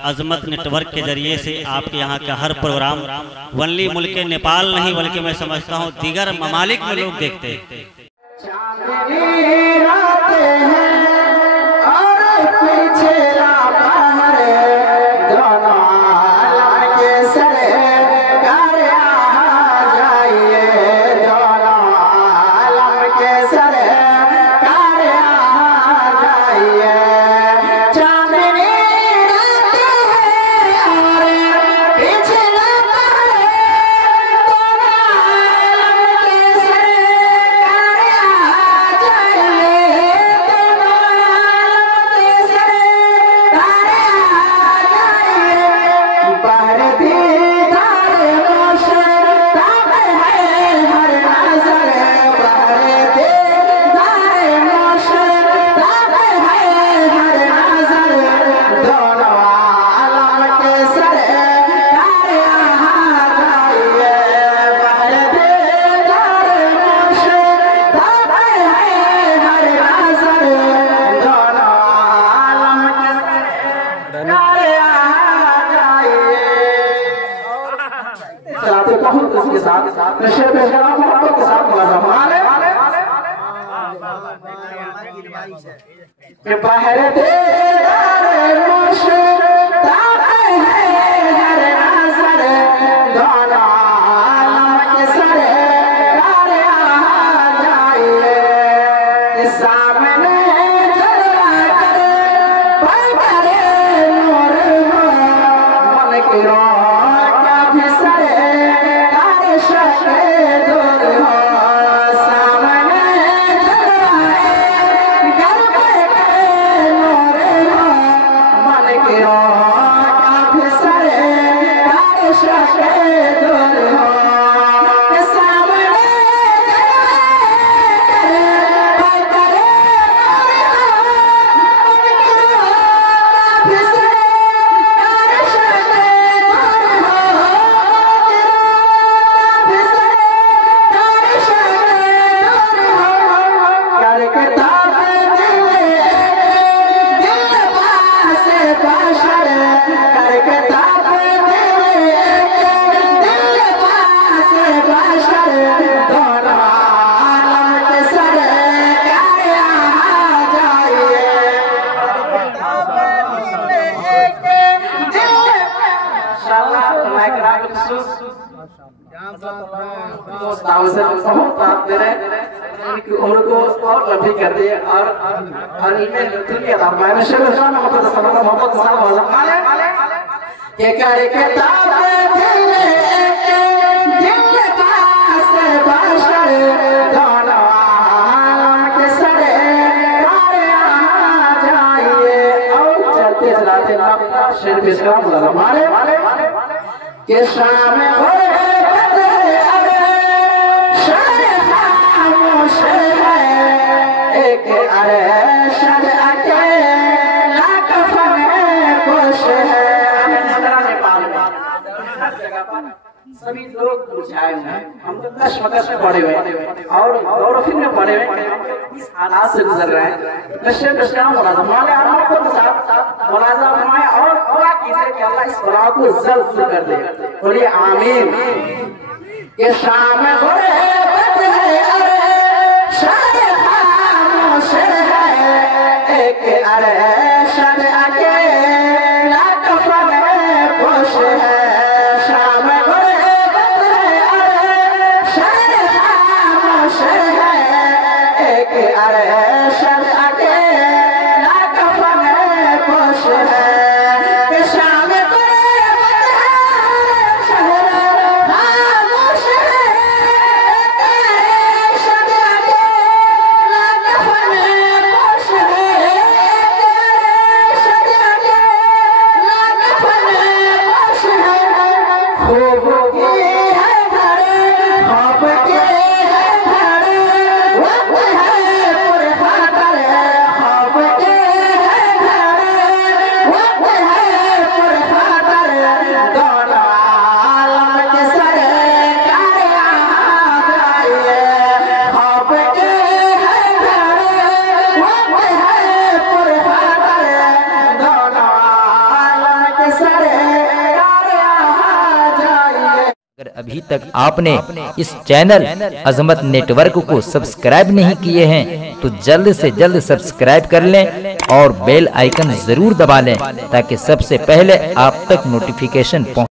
अजमत network के जरिए से आपके यहाँ का हर प्रोग्राम वनली मुल्क नेपाल नहीं बल्कि मैं समझता हूँ दीगर ममालिक में लोग देखते हैं। सभी लोग बुझाए हैं, हम तो कश्मकश में पड़े हुए और दौड़ फिर में पड़े हुए इस हालात से गुजर रहे हैं। नशे मुलाजा फरमाए और दुआ कीजिए कि अल्लाह इस बला को जल्द दूर कर दे। बोलिए आमीन। ये शाम अगर अभी तक आपने इस चैनल अजमत नेटवर्क को सब्सक्राइब नहीं किए हैं तो जल्द से जल्द सब्सक्राइब कर लें और बेल आइकन जरूर दबा लें ताकि सबसे पहले आप तक नोटिफिकेशन पहुंचे।